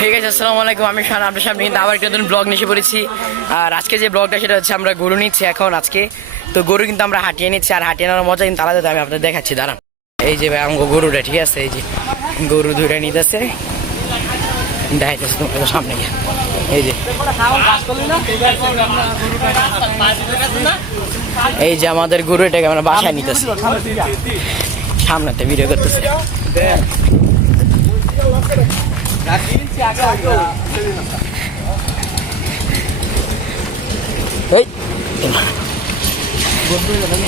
Hey guys আসসালামু আলাইকুম, আমি শান আপনার সামনে কিন্তু আবার একটা নতুন ব্লগ নিয়ে এসে পড়েছি। আর আজকে যে ব্লগটা সেটা হচ্ছে আমরা গরু নিচ্ছি এখন আজকে। তো গরু কিন্তু আমরা হাঁটিয়ে নিচ্ছি, আর হাঁটিয়ে নেওয়ার মজা কিন্তু আলাদা। আমি আপনাদের দেখাচ্ছি, দাঁড়ান। এই যে ভাই আমাকে গরুটা, ঠিক আছে, এই যে গরু ধরে নিতেছে, দেখাইতেছে তোমার সামনে গিয়ে। এই যে আমাদের গরু, এটাকে আমরা বাসায় নিতেছি, সামনেতে ভিডিও করতেছে।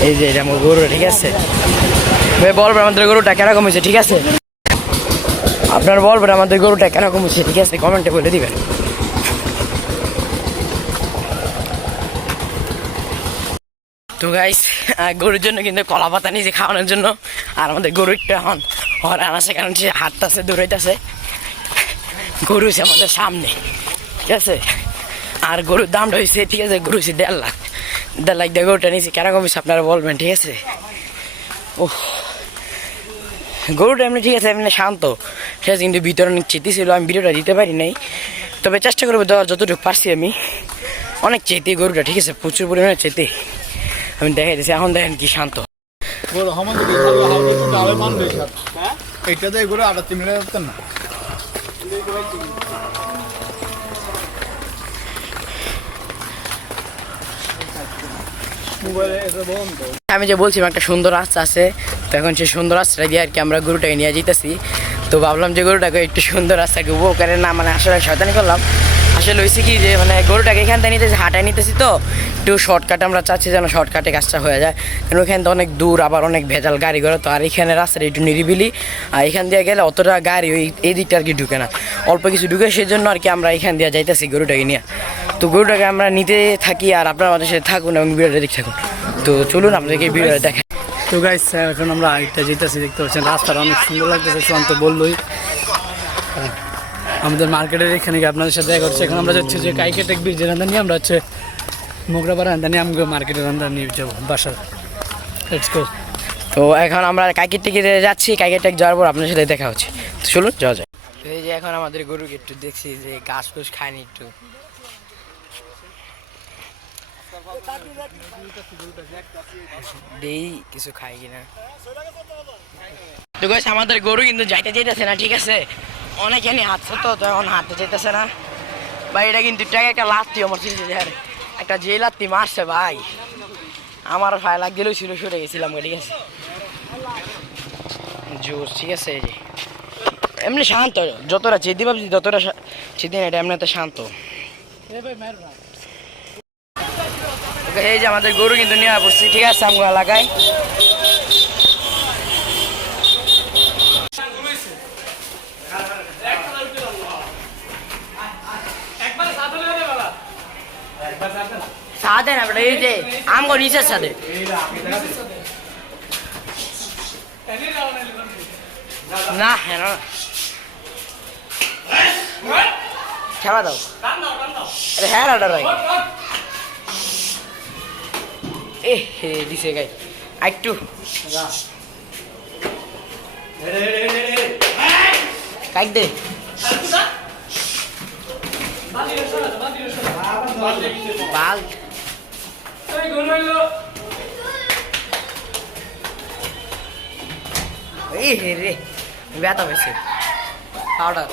এই যে এটা আমার গরু, ঠিক আছে ভাই, বলবেন আমাদের গরুটা কেরকম হয়েছে, ঠিক আছে? আপনার বলবেন আমাদের গরুটা কেরকম হয়েছে, ঠিক আছে, কমেন্টে বলে দিবেন। তো গাইস, গরুর জন্য কিন্তু কলা পাতা নিয়েছে খাওয়ানোর জন্য। আর আমাদের গরু একটু এখন হরান আছে, কারণ সে হাঁটতেছে, দৌড়াইতেছে। গরু হচ্ছে আমাদের সামনে, ঠিক আছে। আর গরুর দামটা হয়েছে, ঠিক আছে, গরু হচ্ছে 1.5 লাখ। 1.5 লাখ দিয়ে গরুটা নিয়েছি, কেরকম হয়েছে আপনারা বলবেন, ঠিক আছে। ও গরুটা এমনি ঠিক আছে, এমনি শান্ত, ঠিক আছে, কিন্তু ভিতরে অনেক চেতি ছিল, আমি ভিডিওটা দিতে পারি নাই, তবে চেষ্টা করবো দেওয়ার যতটুকু পারছি। আমি অনেক চেতি গরুটা, ঠিক আছে, প্রচুর পরিমাণে চেতি। আমি দেখাই দিচ্ছি, এখন দেখেন কি শান্ত। আমি যে বলছিলাম একটা সুন্দর রাস্তা আছে, তো এখন সেই সুন্দর রাস্তাটা দিয়ে আর কি আমরা গরুটাকে নিয়ে যেতেছি। তো ভাবলাম যে গরুটাকে একটু সুন্দর রাস্তাকে উপকারে না, মানে আসলে শয়তানি করলাম। আসলে হয়েছে কি যে মানে গরুটাকে এখান থেকে নিতেছি, হাঁটায় নিতেছি, তো একটু শর্টকাট আমরা চাচ্ছি যেন শর্টকাটে কাজটা হয়ে যায়, কারণ ওইখান থেকে অনেক দূর, আবার অনেক ভেজাল গাড়ি ঘোড়া। তো আর এখানে রাস্তাটা একটু নিরিবিলি, আর এখান দিয়ে গেলে অতটা গাড়ি ওই এই দিকটা আর কি ঢুকে না, অল্প কিছু ঢুকে, সেই জন্য আর কি আমরা এখান দিয়ে যাইতেছি গরুটাকে নিয়ে। তো গরুটাকে আমরা নিতে থাকি, আর আপনারা আমাদের সাথে থাকুন এবং ভিডিওটা দেখতে থাকুন। তো চলুন আপনাদেরকে ভিডিওটা দেখাই। তো গাইস, এখন আমরা আরেকটা যেতেছি, দেখতে পাচ্ছেন রাস্তাটা অনেক সুন্দর লাগতেছে। সুশান্ত বললোই আমাদের মার্কেটের এখানে আপনাদের সাথে দেখা করছে। এখন আমরা যাচ্ছি যে কাইকেটেক ব্রিজের রান্না নিয়ে, আমরা হচ্ছে মোগরাপাড়া রান্না নিয়ে আমাকে মার্কেটের রান্না নিয়ে যাবো বাসার। তো এখন আমরা কাইকেটেকে যাচ্ছি, কাইকেটেক যাওয়ার পর আপনার সাথে দেখা হচ্ছে। তো চলুন যাওয়া যায়। এই যে এখন আমাদের গরুকে একটু দেখছি যে ঘাস ফুস খায়নি, একটু দেই কিছু খাই কিনা। তো গাইস, আমাদের গরু কিন্তু যাইতে যেতেছে না, ঠিক আছে, অনেকে নিয়ে হাঁটছে, তো এখন হাঁটতে যেতেছে না ভাই। এটা কিন্তু একটা লাত্তি আমার একটা যে লাত্তি মারছে ভাই, আমার ভাই লাগ গেলেও ছিল, সরে গেছিলাম, ঠিক আছে, জোর, ঠিক আছে। এই যে এমনি শান্ত, যতটা চেদি ভাবছি ততটা চেদি না, এটা এমনিতে শান্ত। এই যে আমাদের গরু কিন্তু নিয়ে বসছি, ঠিক আছে, আমরা লাগাই। সাথে না বেটা, এই যে আমগো নিচের সাথে না, হ্যাঁ না, খেলা দাও, আরে হ্যাঁ রাডার ভাই, এ হে দিছে গাই একটু কাইক দে। বাল এই হে রে ব্যথা পেয়েছে পাউডার।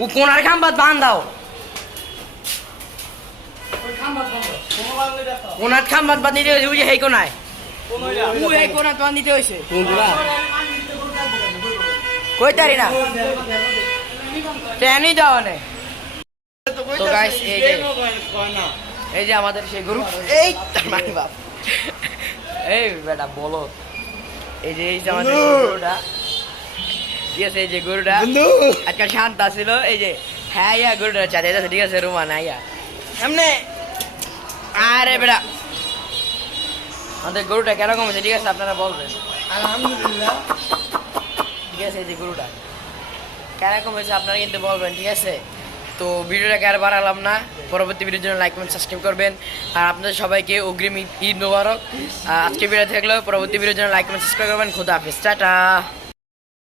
ও কোনার খাম্বাত বান দাও, কোনার খাম্বাত বান দিতে হয়েছে, বুঝে, হেই কোনায় ও এই কোনাত বান দিতে হয়েছে, কই তারি না ট্রেনই যাওয়া নেই। তো গাইস, এই যে আমাদের সেই গরু, এই তার মানে বাপ, এই বেটা বলো, এই যে আমাদের গরুটা, ঠিক আছে, এই যে গরুটা আজকাল শান্ত ছিল, এই যে হ্যাঁ ইয়া গরুটা চাঁদে যাচ্ছে, ঠিক আছে, রুমান আইয়া এমনি। আরে বেটা আমাদের গরুটা কেরকম হয়েছে, ঠিক আছে, আপনারা বলবেন। আলহামদুলিল্লাহ, ঠিক আছে, এই যে গরুটা কেরকম হয়েছে আপনারা কিন্তু বলবেন, ঠিক আছে। তো ভিডিওটাকে আর বাড়ালাম না, পরবর্তী ভিডিওর জন্য লাইক কমেন্ট সাবস্ক্রাইব করবেন। আর আপনাদের সবাইকে অগ্রিম ঈদ মোবারক। আজকে ভিডিও থাকলেও পরবর্তী ভিডিওর জন্য লাইক কমেন্ট সাবস্ক্রাইব করবেন। খুদা হাফেজ, টাটা।